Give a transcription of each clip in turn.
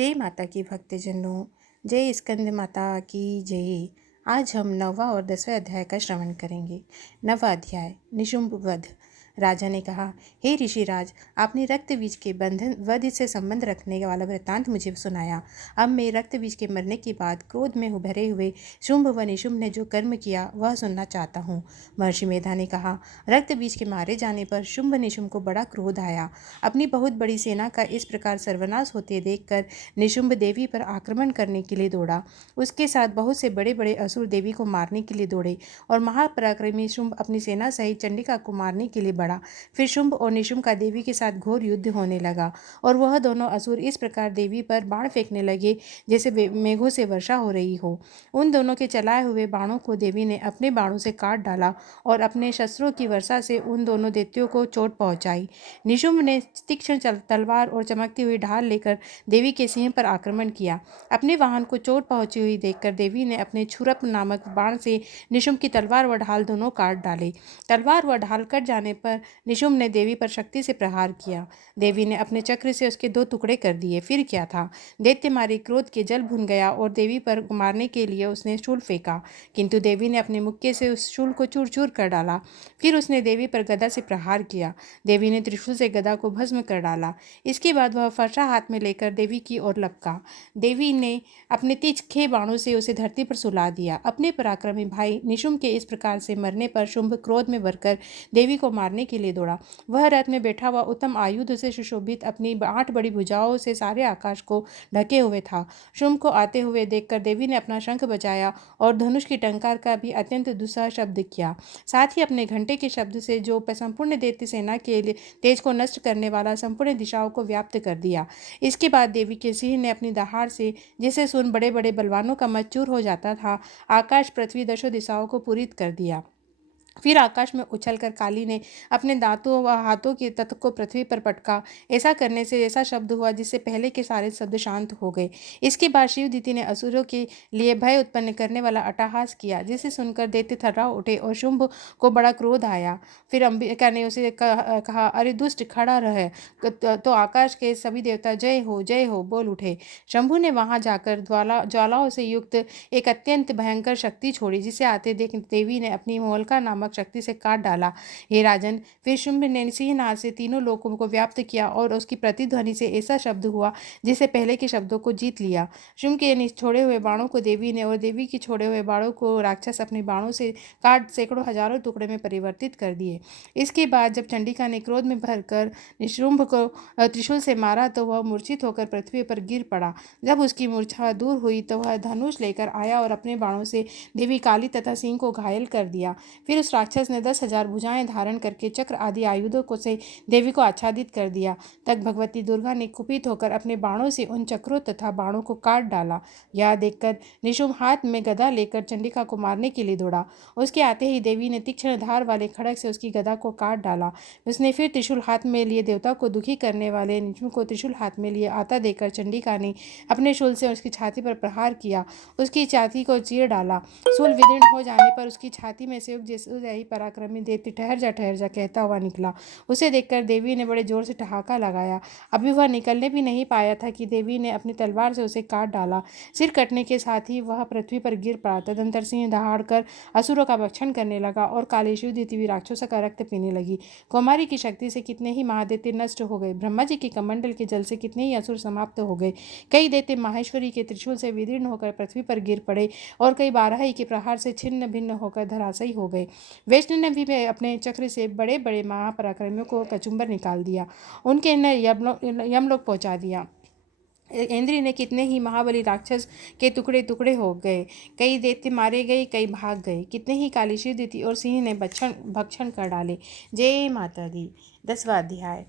जय माता की भक्तजनों, जय स्कंद माता की जय। आज हम 9वां और 10वें अध्याय का श्रवण करेंगे। 9वां अध्याय निशुंभ वध। राजा ने कहा, हे ऋषिराज, आपने रक्त बीज के बंधन वध से संबंध रखने वाला वृत्तांत मुझे सुनाया। अब मैं रक्त बीज के मरने के बाद क्रोध में भरे हुए शुंभ व निशुंभ ने जो कर्म किया वह सुनना चाहता हूँ। महर्षि मेधा ने कहा, रक्त बीज के मारे जाने पर शुंभ निशुंभ को बड़ा क्रोध आया। अपनी बहुत बड़ी सेना का इस प्रकार सर्वनाश होते देखकर निशुंभ देवी पर आक्रमण करने के लिए दौड़ा। उसके साथ बहुत से बड़े बड़े असुर देवी को मारने के लिए दौड़े और महापराक्रमी शुंभ अपनी सेना सहित चंडिका को मारने के लिए बढ़ा। फिर शुंभ और निशुंभ का देवी के साथ घोर युद्ध होने लगा और वह दोनों असुर इस प्रकार देवी पर बाण फेंकने लगे जैसे मेघों से वर्षा हो रही हो। उन दोनों के चलाए हुए बाणों को देवी ने अपने बाणों से काट डाला और अपने शस्त्रों की वर्षा से उन दोनों दैत्यों को चोट पहुंचाई। निशुंभ ने तीक्ष्ण तलवार और चमकती हुई ढाल लेकर देवी के सिंह पर आक्रमण किया। अपने वाहन को चोट पहुंची हुई देखकर देवी ने अपने छुरप नामक बाण से निशुंभ की तलवार व ढाल दोनों काट डाले। तलवार व ढाल कट जाने पर निशुंभ ने देवी पर शक्ति से प्रहार किया। देवी ने अपने चक्र से उसके 2 टुकड़े कर दिए। फिर क्या था, दैत्य मारी क्रोध के जल भुन गया और देवी पर मारने के लिए उसने शूल फेंका, किंतु देवी ने अपने मुक्के से उस शूल को चूर चूर कर डाला। फिर उसने देवी पर गदा से प्रहार किया। देवी ने त्रिशूल से गदा को भस्म कर डाला। इसके बाद वह फरसा हाथ में लेकर देवी की ओर लपका। देवी ने अपने तीखे बाणों से उसे धरती पर सुला दिया। अपने पराक्रमी भाई निशुंभ के इस प्रकार से मरने पर शुंभ क्रोध में भरकर देवी को मारने के लिए दौड़ा। वह रथ में बैठा हुआ उत्तम आयुध से सुशोभित अपनी 8 बड़ी भुजाओं से सारे आकाश को ढके हुए था। शुंभ को आते हुए देखकर देवी ने अपना शंख बजाया और धनुष की टंकार का भी अत्यंत दुस्सह शब्द किया। साथ ही अपने घंटे के शब्द से जो संपूर्ण दैत्य सेना के लिए तेज को नष्ट करने वाला संपूर्ण दिशाओं को व्याप्त कर दिया। इसके बाद देवी के सिंह ने अपनी दहाड़ से, जिसे सुन बड़े बड़े बलवानों का मत चूर हो जाता था, आकाश पृथ्वी दशों दिशाओं को पूरित कर दिया। फिर आकाश में उछलकर काली ने अपने दांतों व हाथों के तत्व को पृथ्वी पर पटका। ऐसा करने से ऐसा शब्द हुआ जिससे पहले के सारे शब्द शांत हो गए। इसके बाद शिवदीति ने असुरों के लिए भय उत्पन्न करने वाला अट्टहास किया, जिसे सुनकर दैत्य थर्रा उठे और शुंभ को बड़ा क्रोध आया। फिर अंबिका ने उसे कहा, अरे दुष्ट, खड़ा रह। तो आकाश के सभी देवता जय हो बोल उठे। शंभु ने वहां जाकर ज्वालाओं से युक्त एक अत्यंत भयंकर शक्ति छोड़ी, जिसे आते देख देवी ने अपनी मोहलका नामक शक्ति से काट डाला। हे राजन, फिर शुंभ ने सिंहनाद से तीनों लोकों को व्याप्त किया और उसकी प्रतिध्वनि से ऐसा शब्द हुआ जिसे पहले के शब्दों को जीत लिया। शुंभ के छोड़े हुए बाणों को देवी ने और देवी की छोड़े हुए बाणों को राक्षस अपने बाणों से काट सैकड़ों हजारों टुकड़े में परिवर्तित कर दिए। इसके बाद जब चंडिका ने क्रोध में भरकर शुंभ को त्रिशूल से मारा तो वह मूर्छित होकर पृथ्वी पर गिर पड़ा। जब उसकी मूर्छा दूर हुई तो वह धनुष लेकर आया और अपने बाणों से देवी काली तथा सिंह को घायल कर दिया। फिर उस राक्षस ने 10,000 भुजाएं धारण करके चक्र आदि आयुधों को से देवी को आच्छादित कर दिया। तब भगवती दुर्गा ने कुपित होकर अपने बाणों से उन चक्रों तथा बाणों को काट डाला। यह देखकर निशुंभ हाथ में गदा लेकर चंडिका को मारने के लिए दौड़ा। उसके आते ही देवी ने तीक्ष्ण धार वाले खड़ग से उसकी गदा को काट डाला। उसने फिर त्रिशूल हाथ में लिए देवता को दुखी करने वाले निशुंभ को त्रिशूल हाथ में लिए आता देखकर चंडिका ने अपने शूल से उसकी छाती पर प्रहार किया। उसकी छाती को चीर डाला। शूल विदीर्ण हो जाने पर उसकी छाती में से यही पराक्रमी दैत्य ठहर जा कहता हुआ निकला। उसे देखकर देवी ने बड़े जोर से ठहाका लगाया। अभी वह निकलने भी नहीं पाया था कि देवी ने अपनी तलवार से उसे काट डाला। सिर कटने के साथ ही वह पृथ्वी पर गिर पड़ा। तदंतर सिंह दहाड़ कर असुरों का भक्षण करने लगा और काली शिवदीति भी राक्षसों का रक्त पीने लगी। कुमारी की शक्ति से कितने ही महादैत्य नष्ट हो गए। ब्रह्मा जी के कमंडल के जल से कितने ही असुर समाप्त हो गए। कई दैत्य माहेश्वरी के त्रिशूल से विदीर्ण होकर पृथ्वी पर गिर पड़े और कई बारहई के प्रहार से छिन्न भिन्न होकर धराशायी हो गए। वैष्णव ने भी अपने चक्र से बड़े बड़े महापराक्रमियों को कचुम्बर निकाल दिया, उनके न यमलोक पहुंचा दिया। इंद्र ने कितने ही महाबली राक्षस के टुकड़े टुकड़े हो गए। कई दैत्य मारे गए, कई भाग गए। कितने ही काली शिवदीति और सिंह ने भक्षण कर डाले। जय माता दी। 10वां अध्याय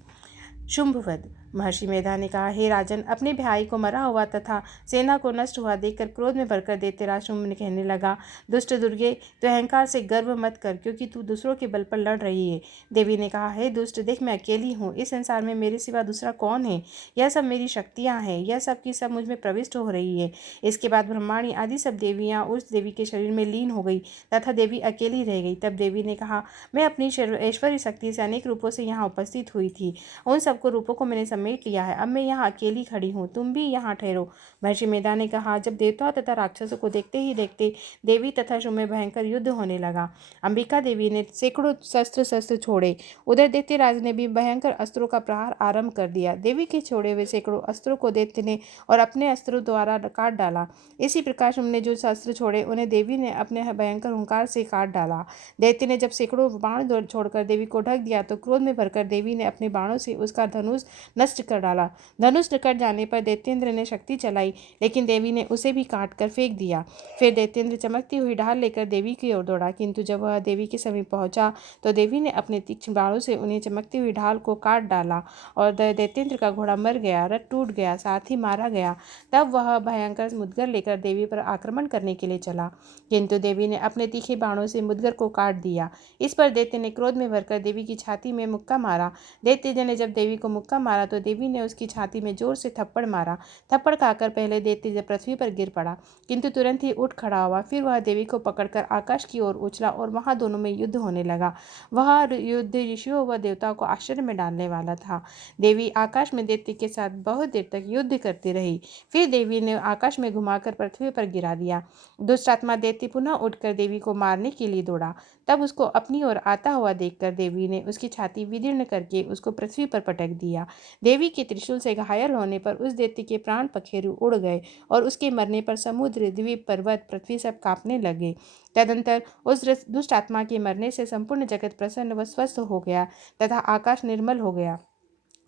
शुंभवध। महर्षि मेधा ने कहा, हे राजन, अपने भाई को मरा हुआ तथा सेना को नष्ट हुआ देखकर क्रोध में भरकर दैत्यराज शुंभ ने कहने लगा, दुष्ट दुर्गे, तो अहंकार से गर्व मत कर, क्योंकि तू दूसरों के बल पर लड़ रही है। देवी ने कहा, हे दुष्ट, देख, मैं अकेली हूँ। इस संसार में मेरे सिवा दूसरा कौन है? यह सब मेरी शक्तियाँ हैं। यह सब की सब मुझ में प्रविष्ट हो रही है। इसके बाद ब्रह्माणी आदि सब देवियाँ उस देवी के शरीर में लीन हो गई तथा देवी अकेली रह गई। तब देवी ने कहा, मैं अपनी ऐश्वर्य शक्ति से अनेक रूपों से यहाँ उपस्थित हुई थी। उन सबको रूपों को मैंने समेट लिया है। अब मैं यहाँ अकेली खड़ी हूँ, तुम भी यहाँ ठहरो। महर्षि मेधा ने कहा। जब देवताओं तथा राक्षसों को देखते ही देखते देवी तथा असुर में भयंकर युद्ध होने लगा। अंबिका देवी ने सैकड़ों शस्त्र छोड़े। उधर दैत्यराज ने भी भयंकर अस्त्रों का प्रहार आरंभ कर दिया। देवी के छोड़े हुए सैकड़ों अस्त्रों को दैत्य ने और अपने अस्त्रों द्वारा काट डाला। इसी प्रकार उन्होंने जो शस्त्र छोड़े उन्हें देवी ने अपने भयंकर हुंकार से काट डाला। दैत्य ने जब सैकड़ों बाण छोड़कर देवी को ढक दिया तो क्रोध में भरकर देवी ने अपने बाणों से उसका धनुष नष्ट कर डाला। धनुष कट जाने पर दैत्येंद्र ने शक्ति चलाई, लेकिन देवी ने उसे भी काट कर फेंक दिया। फिर दैत्येंद्र चमकती हुई ढाल लेकर देवी की ओर दौड़ा, किंतु जब वह देवी के समीप पहुंचा तो देवी ने अपने तीक्ष्ण बाणों से उन्हें चमकती हुई ढाल को काट डाला और दैत्येंद्र का घोड़ा मर गया, रथ टूट गया, साथ ही मारा गया। तब वह भयंकर मुद्गर लेकर देवी पर आक्रमण करने के लिए चला, किंतु देवी ने अपने तीखे बाणों से मुद्गर को काट दिया। इस पर दैत्य ने क्रोध में भरकर देवी की छाती में मुक्का मारा। दैत्य ने जब देवी को मुक्का मारा तो देवी ने उसकी छाती में जोर से थप्पड़ मारा। थप्पड़ खाकर पहले दैत्य जब पृथ्वी पर गिर पड़ा, किंतु तुरंत ही उठ खड़ा हुआ। फिर वह देवी को पकड़कर आकाश की ओर उछला और वहां दोनों में युद्ध होने लगा। वह युद्ध ऋषियों व देवताओं को आश्चर्य में डालने वाला था। देवी आकाश में दैत्य के साथ बहुत देर तक युद्ध करती रही। फिर देवी ने आकाश में घुमाकर पृथ्वी पर गिरा दिया। दुष्ट आत्मा दैत्य पुनः उठकर देवी को मारने के लिए दौड़ा। तब उसको अपनी ओर आता हुआ देखकर देवी ने उसकी छाती विदीर्ण करके उसको पृथ्वी पर पटक दिया। देवी के त्रिशूल से घायल होने पर उस दैत्य के प्राण पखेरु उड़ गए और उसके मरने पर समुद्र, द्वीप, पर्वत, पृथ्वी सब कांपने लगे। तदंतर उस दुष्ट आत्मा के मरने से संपूर्ण जगत प्रसन्न व स्वस्थ हो गया तथा आकाश निर्मल हो गया।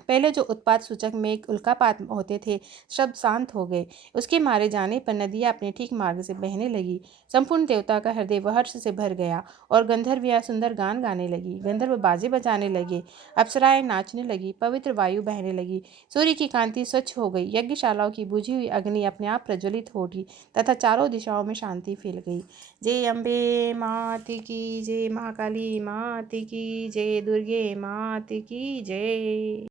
पहले जो उत्पात सूचक मेघ, उल्कापात होते थे, सब शांत हो गए। उसके मारे जाने पर नदियाँ अपने ठीक मार्ग से बहने लगी। संपूर्ण देवता का हृदय हर्ष से भर गया और गंधर्वियाँ सुंदर गान गाने लगी। गंधर्व बाजे बजाने लगे, अप्सराएं नाचने लगी, पवित्र वायु बहने लगी, सूर्य की कांति स्वच्छ हो गई, यज्ञशालाओं की बुझी हुई अग्नि अपने आप प्रज्वलित हो उठी तथा चारों दिशाओं में शांति फैल गई। जय अम्बे मात की जय, महाकाली मात की जय, दुर्गे मात की जय।